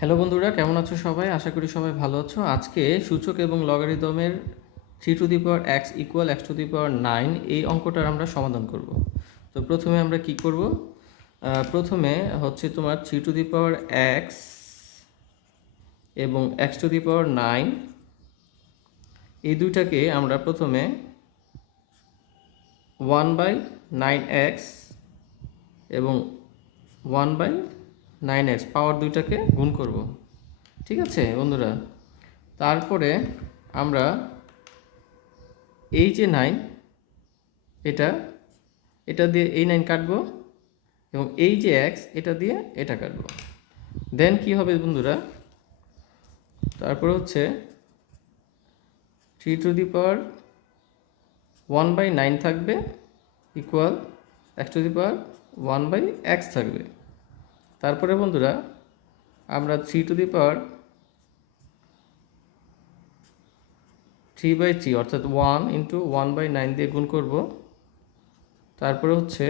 Hello বন্ধুরা, কেমন আছো সবাই? আশা করি সবাই ভালো আছো। আজকে সূচক এবং লগারিদমের 3 to the power x equal x to the power 9 এই অঙ্কটার আমরা সমাধান করব। তো প্রথমে আমরা কি করব? প্রথমে হচ্ছে তোমার 3 to the power x এবং x to the power 9 এই দুইটাকে আমরা প্রথমে 1/9x এবং 1/9x পাওয়ার দুইটাকে গুণ করব। ঠিক আছে বন্ধুরা? তারপরে আমরা এই যে 9 এটা এটা দিয়ে এই 9 কাটবো এবং এই যে x এটা দিয়ে এটা কাটবো। দেন কি হবে বন্ধুরা? তারপরে হচ্ছে 3 to the power 1/9 থাকবে equal x to the power 1/x থাকবে। তারপরে বন্ধুরা আমরা 3 অর্থাৎ 1 ইন্টু 1/9 দিয়ে গুণ করব। তারপরে হচ্ছে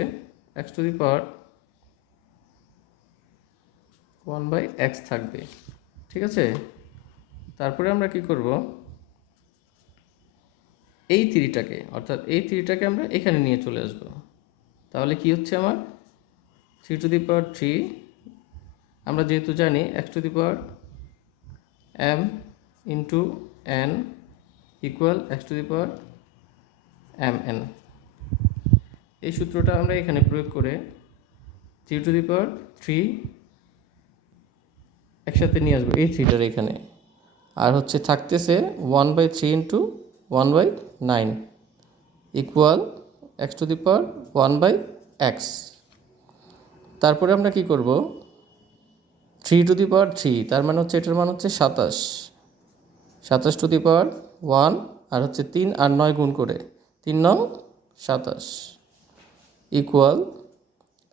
x to the power 1/x থাকবে। ঠিক আছে? তারপরে আমরা কি করব? এই 3টাকে অর্থাৎ এই 3টাকে আমরা এখানে নিয়ে চলে আসব। তাহলে কি হচ্ছে আমার 3 to the power 3, আমরা যেহেতু জানি x to the power m into n equal x to the power mn। এই সূত্রটা আমরা এখানে প্রয়োগ করে 3 to the power 3 একসাথে নিয়ে আসবো এই 3টার এখানে, আর হচ্ছে থাকতেছে 1/3 into 1/9 equal x to the power 1/x। তারপরে আমরা কি করব? 3 to the power 3 তার মানে হচ্ছে এটার মান হচ্ছে 27 to the power 1 আর হচ্ছে 3 আর 9 গুণ করে 3 9 27 equal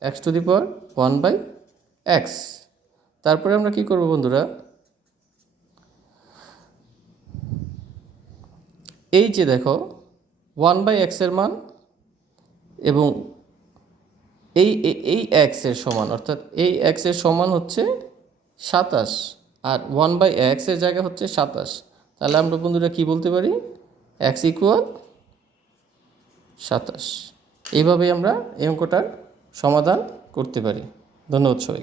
x to the power 1/x। তারপরে আমরা কি করব বন্ধুরা? এই যে দেখো 1/x এর মান এবং এই এই x এর সমান, অর্থাৎ এই x এর সমান হচ্ছে 27 আর 1/x এর জায়গা হচ্ছে 27। তাহলে আমরা বন্ধুরা কি বলতে পারি? x equal 27। এইভাবেই আমরা এই অঙ্কটার সমাধান করতে পারি। ধন্যবাদ সবাই।